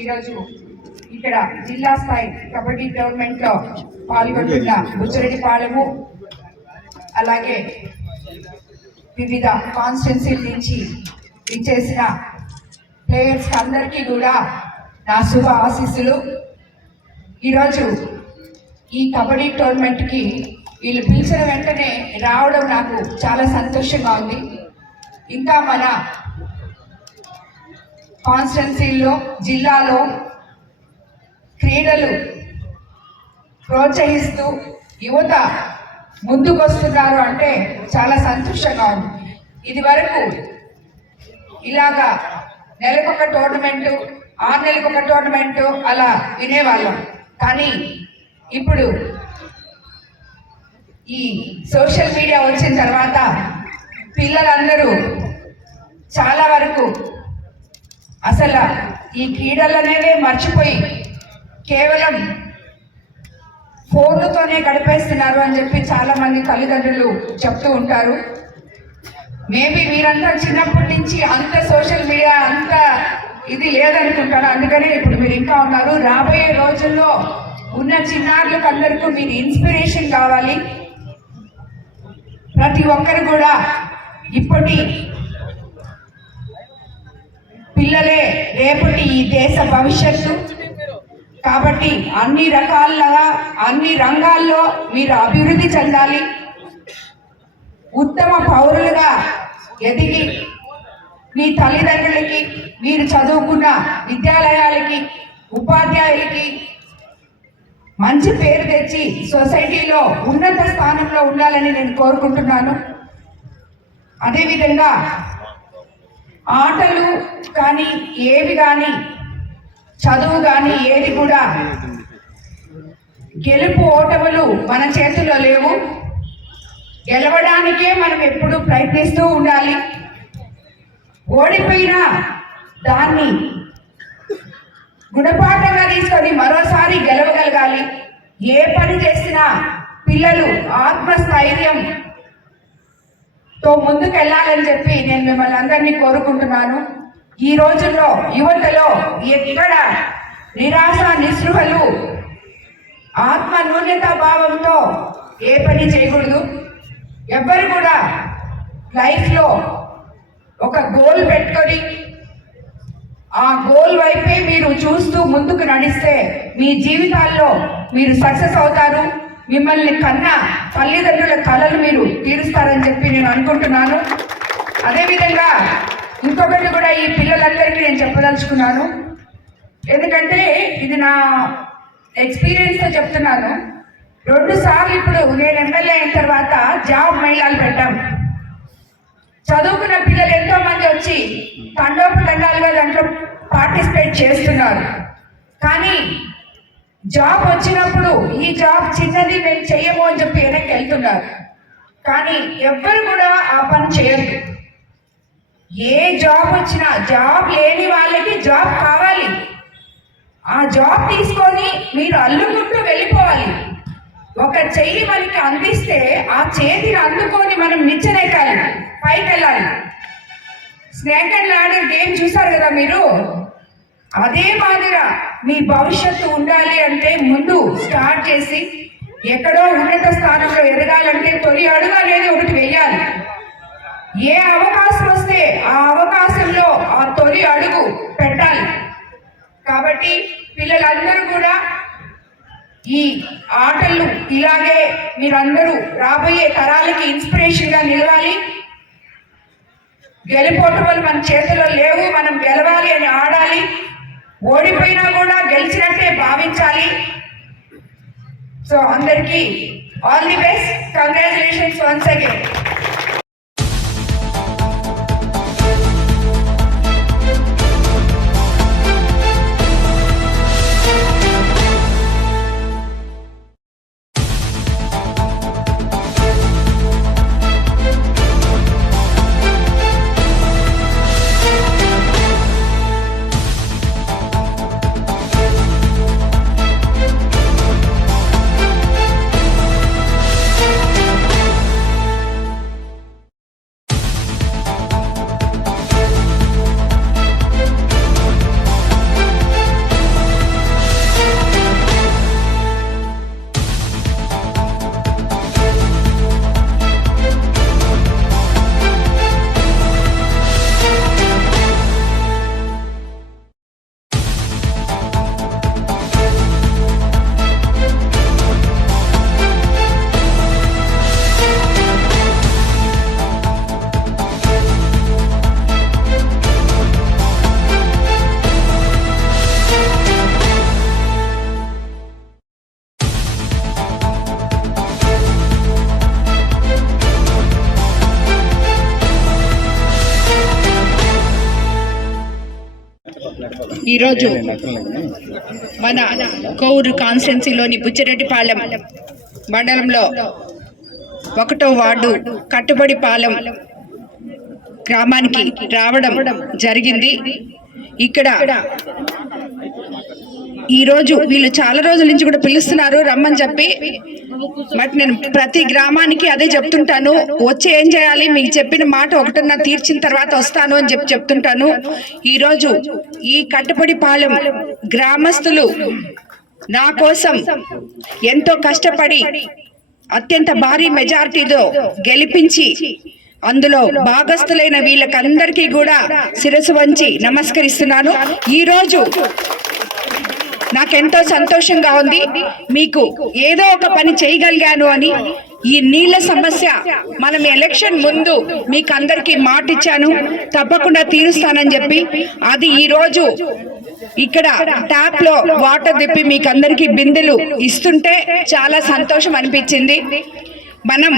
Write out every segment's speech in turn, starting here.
ఈరోజు ఇక్కడ జిల్లా స్థాయి కబడ్డీ టోర్నమెంట్లో పాల్గొంటున్న బుచ్చిరెడ్డిపాలెము అలాగే వివిధ కాన్స్టిట్యున్సీ నుంచి ఇచ్చేసిన ప్లేయర్స్ అందరికీ కూడా నా శుభ ఆశీస్సులు. ఈరోజు ఈ కబడ్డీ టోర్నమెంట్కి వీళ్ళు పిలిచిన వెంటనే రావడం నాకు చాలా సంతోషంగా ఉంది. ఇంకా మన కాన్స్టెన్సీల్లో జిల్లాలో క్రీడలు ప్రోత్సహిస్తూ యువత ముందుకొస్తున్నారు అంటే చాలా సంతోషంగా ఉంది. ఇది వరకు ఇలాగా నెలకొక టోర్నమెంటు ఆరు నెలలకు ఒక టోర్నమెంటు అలా వినేవాళ్ళం. కానీ ఇప్పుడు ఈ సోషల్ మీడియా వచ్చిన తర్వాత పిల్లలందరూ చాలా వరకు అసలు ఈ క్రీడలు అనేవి మర్చిపోయి కేవలం ఫోన్లతోనే గడిపేస్తున్నారు అని చెప్పి చాలామంది తల్లిదండ్రులు చెప్తూ ఉంటారు. మేబీ మీరంతా చిన్నప్పటి నుంచి అంత సోషల్ మీడియా అంత ఇది లేదనుకుంటాను అందుకనే ఇప్పుడు మీరు ఇంకా ఉన్నారు. రాబోయే రోజుల్లో ఉన్న చిన్నారులకు అందరికీ మీరు ఇన్స్పిరేషన్ కావాలి. ప్రతి ఒక్కరు కూడా ఇప్పటి పిల్లలే రేపటి ఈ దేశ భవిష్యత్తు. కాబట్టి అన్ని రకాలుగా అన్ని రంగాల్లో మీరు అభివృద్ధి చెందాలి. ఉత్తమ పౌరులుగా ఎదిగి మీ తల్లిదండ్రులకి మీరు చదువుకున్న విద్యాలయాలకి ఉపాధ్యాయులకి మంచి పేరు తెచ్చి సొసైటీలో ఉన్నత స్థానంలో ఉండాలని నేను కోరుకుంటున్నాను. అదేవిధంగా ఆటలు కానీ ఏవి కానీ చదువు కానీ ఏది కూడా గెలుపు ఓటములు మన చేతిలో లేవు. గెలవడానికే మనం ఎప్పుడు ప్రయత్నిస్తూ ఉండాలి. ఓడిపోయినా దాన్ని గుణపాఠంగా తీసుకొని మరోసారి గెలవగలగాలి. ఏ పని చేసినా పిల్లలు ఆత్మస్థైర్యం తో ముందుకు వెళ్ళాలని చెప్పి నేను మిమ్మల్ని అందరినీ కోరుకుంటున్నాను. ఈ రోజుల్లో యువతలో ఎక్కడ నిరాశ నిస్పృహలు ఆత్మ నూన్యతా భావంతో ఏ పని చేయకూడదు. ఎవ్వరు కూడా లైఫ్లో ఒక గోల్ పెట్టుకొని ఆ గోల్ వైపే మీరు చూస్తూ ముందుకు నడిస్తే మీ జీవితాల్లో మీరు సక్సెస్ అవుతారు. మిమ్మల్ని కన్న తల్లిదండ్రుల కళలు మీరు తీరుస్తారని చెప్పి నేను అనుకుంటున్నాను. అదేవిధంగా ఇంకొకటి కూడా ఈ పిల్లలందరికీ నేను చెప్పదలుచుకున్నాను. ఎందుకంటే ఇది నా ఎక్స్పీరియన్స్తో చెప్తున్నాను. రెండు సార్లు ఇప్పుడు నేను ఎమ్మెల్యే అయిన తర్వాత జాబ్ మహిళలు పెట్టాం. చదువుకున్న పిల్లలు ఎంతో మంది వచ్చి తండోపతండాలుగా దాంట్లో పార్టిసిపేట్ చేస్తున్నారు. కానీ జాబ్ వచ్చినప్పుడు ఈ జాబ్ చిన్నది మేము చెయ్యము అని చెప్పి వెనక్కి వెళ్తున్నారు. కానీ ఎవ్వరు కూడా ఆ పని చేయరు. ఏ జాబ్ వచ్చినా జాబ్ లేని వాళ్ళకి జాబ్ కావాలి. ఆ జాబ్ తీసుకొని మీరు అల్లుకుంటూ వెళ్ళిపోవాలి. ఒక చెయ్యి మనకి అందిస్తే ఆ చేతిని అందుకొని మనం నిచ్చెనెక్కాలి పైకి వెళ్ళాలి స్నేక్ అండ్ ల్యాడర్ గేమ్ చూసారు కదా మీరు? అదే మాదిరిగా మీ భవిష్యత్తు ఉండాలి అంటే ముందు స్టార్ట్ చేసి ఎక్కడో ఉన్నత స్థానంలో ఎదగాలంటే తొలి అడుగు అనేది ఒకటి వెయ్యాలి ఏ అవకాశం వస్తే ఆ అవకాశంలో ఆ తొలి అడుగు పెట్టాలి. కాబట్టి పిల్లలందరూ కూడా ఈ ఆటలు ఇలాగే మీరందరూ రాబోయే తరాలకి ఇన్స్పిరేషన్గా నిలవాలి. గెలిపోవటం మన చేతిలో లేవు మనం గెలవాలి అని ఆడాలి. ఓడిపోయినా కూడా గెలిచినట్టే భావించాలి. సో అందరికీ all the best congratulations once again ఈరోజు మన కోవూరు కాన్స్టిట్యున్సీలోని బుచ్చిరెడ్డిపాలెం మండలంలో ఒకటో వార్డు కట్టుబడిపాలెం గ్రామానికి రావడం జరిగింది. ఇక్కడ ఈ రోజు వీళ్ళు చాలా రోజుల నుంచి కూడా పిలుస్తున్నారు రమ్మని చెప్పి బట్ నేను ప్రతి గ్రామానికి అదే చెప్తుంటాను. వచ్చి ఏం చేయాలి? మీకు చెప్పిన మాట ఒకటన్నా తీర్చిన తర్వాత వస్తాను అని చెప్పి చెప్తుంటాను. ఈ రోజు ఈ కట్టుబడి పాలెం గ్రామస్తులు నా కోసం ఎంతో కష్టపడి అత్యంత భారీ మెజారిటీతో గెలిపించి అందులో భాగస్థులైన వీళ్ళకందరికీ కూడా శిరసు వంచి నమస్కరిస్తున్నాను. ఈ రోజు నాకెంతో సంతోషంగా ఉంది. మీకు ఏదో ఒక పని చేయగలిగాను అని ఈ నీళ్ళ సమస్య మనం ఎలక్షన్ ముందు మీకు అందరికీ మాట ఇచ్చాను తప్పకుండా తీరుస్తానని చెప్పి అది ఈ రోజు ఇక్కడ ట్యాప్లో వాటర్ తిప్పి మీకు అందరికీ బిందెలు ఇస్తుంటే చాలా సంతోషం అనిపించింది. మనం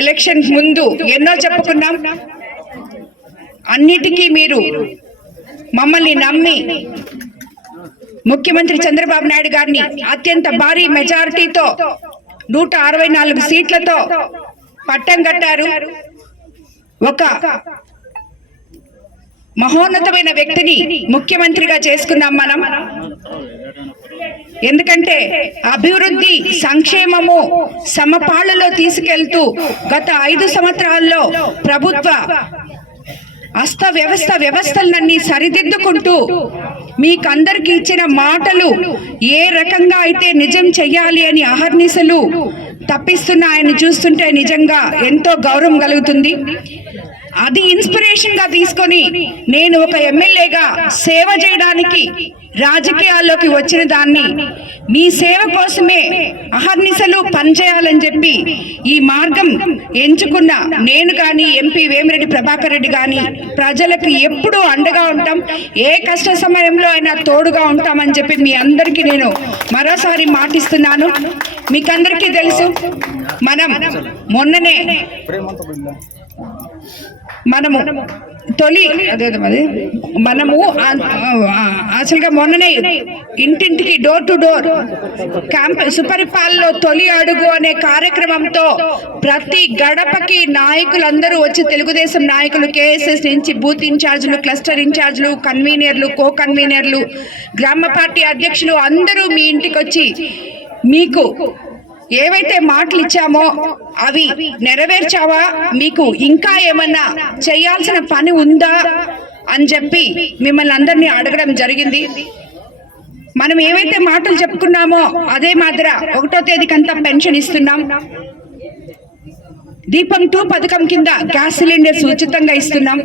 ఎలక్షన్ ముందు ఎన్నో చెప్పుకున్నాం. అన్నిటికీ మీరు మమ్మల్ని నమ్మి ముఖ్యమంత్రి చంద్రబాబు నాయుడు గారిని అత్యంత భారీ మెజారిటీతో నూట అరవై నాలుగు సీట్లతో పట్టం కట్టారు. ఒక మహోన్నతమైన వ్యక్తిని ముఖ్యమంత్రిగా చేసుకున్నాం మనం. ఎందుకంటే అభివృద్ధి సంక్షేమము సమపాళ్ళలో తీసుకెళ్తూ గత ఐదు సంవత్సరాల్లో ప్రభుత్వ అస్త వ్యవస్థ వ్యవస్థలన్నీ సరిదిద్దుకుంటూ మీకందరికి ఇచ్చిన మాటలు ఏ రకంగా అయితే నిజం చెయ్యాలి అని అహర్నిశలు తప్పిస్తున్న ఆయన చూస్తుంటే నిజంగా ఎంతో గౌరవం కలుగుతుంది. అది ఇన్స్పిరేషన్గా తీసుకొని నేను ఒక ఎమ్మెల్యేగా సేవ చేయడానికి రాజకీయాల్లోకి వచ్చిన దాన్ని మీ సేవ కోసమే అహర్నిశలు పనిచేయాలని చెప్పి ఈ మార్గం ఎంచుకున్న నేను కానీ ఎంపీ వేమిరెడ్డి ప్రభాకర్ రెడ్డి కానీ ప్రజలకు ఎప్పుడూ అండగా ఉంటాం. ఏ కష్ట సమయంలో అయినా తోడుగా ఉంటామని చెప్పి మీ అందరికీ నేను మరోసారి మాటిస్తున్నాను. మీకందరికీ తెలుసు మనం మొన్ననే మనము తొలి అదే మనము అసలుగా మొన్ననే ఇంటింటికి డోర్ టు డోర్ క్యాంప్ సుపరిపాలలో తొలి అడుగు అనే కార్యక్రమంతో ప్రతి గడపకి నాయకులందరూ వచ్చి తెలుగుదేశం నాయకులు కేఎస్ఎస్ నుంచి బూత్ ఇన్ఛార్జీలు క్లస్టర్ ఇన్ఛార్జీలు కన్వీనర్లు కో కన్వీనర్లు గ్రామ పార్టీ అధ్యక్షులు అందరూ మీ ఇంటికి వచ్చి మీకు ఏవైతే మాటలు ఇచ్చామో అవి నెరవేర్చావా? మీకు ఇంకా ఏమన్నా చేయాల్సిన పని ఉందా అని చెప్పి మిమ్మల్ని అందరినీ అడగడం జరిగింది. మనం ఏవైతే మాటలు చెప్పుకున్నామో అదే మాదిర ఒకటో తేదీకంతా పెన్షన్ ఇస్తున్నాం. దీపం టూ పథకం కింద గ్యాస్ సిలిండర్స్ ఉచితంగా ఇస్తున్నాం.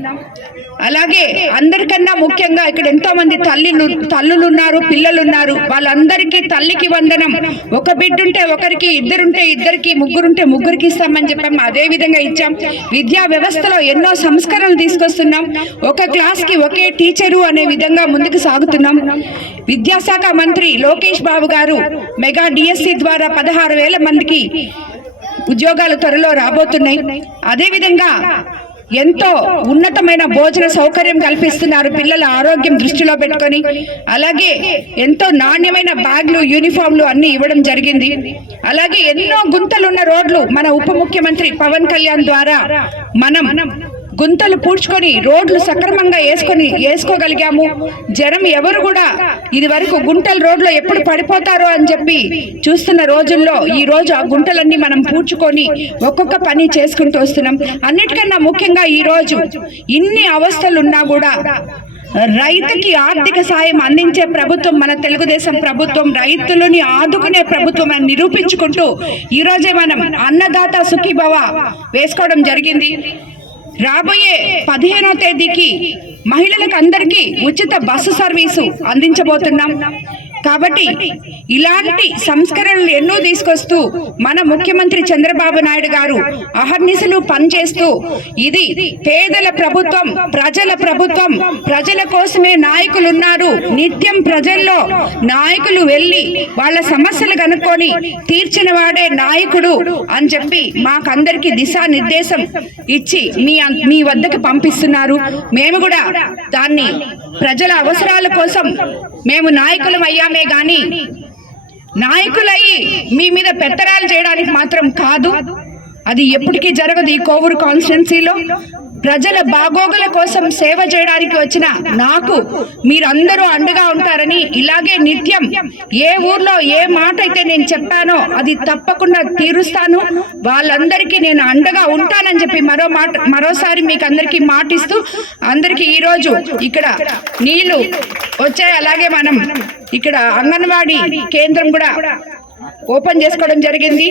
అలాగే అందరికన్నా ముఖ్యంగా ఇక్కడ ఎంతో మంది తల్లిలు తల్లులు ఉన్నారు పిల్లలు ఉన్నారు వాళ్ళందరికీ తల్లికి వందనం. ఒక బిడ్డుంటే ఒకరికి ఇద్దరుంటే ఇద్దరికి ముగ్గురుంటే ముగ్గురికి ఇస్తామని చెప్పాం. అదే విధంగా ఇచ్చాం. విద్యా వ్యవస్థలో ఎన్నో సంస్కరణలు తీసుకొస్తున్నాం. ఒక క్లాస్కి ఒకే టీచరు అనే విధంగా ముందుకు సాగుతున్నాం. విద్యాశాఖ మంత్రి లోకేష్ బాబు గారు మెగా డిఎస్సి ద్వారా పదహారు వేల మందికి ఉద్యోగాలు త్వరలో రాబోతున్నాయి. అదేవిధంగా ఎంతో ఉన్నతమైన భోజన సౌకర్యం కల్పిస్తున్నారు పిల్లల ఆరోగ్యం దృష్టిలో పెట్టుకొని. అలాగే ఎంతో నాణ్యమైన బ్యాగ్లు యూనిఫామ్లు అన్ని ఇవ్వడం జరిగింది. అలాగే ఎన్నో గుంతలున్న రోడ్లు మన ఉప ముఖ్యమంత్రి పవన్ కళ్యాణ్ ద్వారా మనం గుంతలు పూడ్చుకొని రోడ్లు సక్రమంగా వేసుకొని వేసుకోగలిగాము జనం ఎవరు కూడా ఇది వరకు గుంటలు రోడ్లో ఎప్పుడు పడిపోతారో అని చెప్పి చూస్తున్న రోజుల్లో ఈ రోజు ఆ గుంటలన్నీ మనం పూడ్చుకొని ఒక్కొక్క పని చేసుకుంటూ వస్తున్నాం. అన్నిటికన్నా ముఖ్యంగా ఈ రోజు ఇన్ని అవస్థలు ఉన్నా కూడా రైతుకి ఆర్థిక సాయం అందించే ప్రభుత్వం మన తెలుగుదేశం ప్రభుత్వం రైతులని ఆదుకునే ప్రభుత్వం అని నిరూపించుకుంటూ ఈరోజే మనం అన్నదాత సుఖీభవ వేసుకోవడం జరిగింది. రాబోయే పదిహేనో తేదీకి మహిళలకు అందరికీ ఉచిత బస్సు సర్వీసు అందించబోతున్నాం. కాబట్టి ఇలాంటి సంస్కరణలు ఎన్నో తీసుకొస్తూ మన ముఖ్యమంత్రి చంద్రబాబు నాయుడు గారు అహర్నిశలు పనిచేస్తూ ఇది పేదల ప్రభుత్వం ప్రజల ప్రభుత్వం ప్రజల కోసమే నాయకులు ఉన్నారు. నిత్యం ప్రజల్లో నాయకులు వెళ్ళి వాళ్ళ సమస్యలు కనుక్కొని తీర్చిన వాడే నాయకుడు అని చెప్పి మాకందరికి దిశానిర్దేశం ఇచ్చి మీ మీ వద్దకు పంపిస్తున్నారు. మేము కూడా దాన్ని ప్రజల అవసరాల కోసం మేము నాయకులం అయ్యామే గాని నాయకులయ్యి మీ మీద పెత్తరాలు చేయడానికి మాత్రం కాదు. అది ఎప్పటికీ జరగదు ఈ కోవూరు కాన్స్టిట్యున్సీలో. ప్రజల బాగోగుల కోసం సేవ చేయడానికి వచ్చిన నాకు మీరందరూ అండగా ఉంటారని ఇలాగే నిత్యం ఏ ఊర్లో ఏ మాట అయితే నేను చెప్పానో అది తప్పకుండా తీరుస్తాను. వాళ్ళందరికీ నేను అండగా ఉంటానని చెప్పి మరో మాట మరోసారి మీకు అందరికీ మాటిస్తూ అందరికీ ఈరోజు ఇక్కడ నీళ్ళు వచ్చాయి. అలాగే మనం ఇక్కడ అంగన్వాడీ కేంద్రం కూడా ఓపెన్ చేసుకోవడం జరిగింది.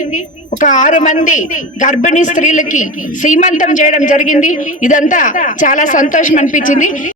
ఒక ఆరు మంది గర్భిణీ స్త్రీలకి సీమంతం చేయడం జరిగింది. ఇదంతా చాలా సంతోషం అనిపించింది.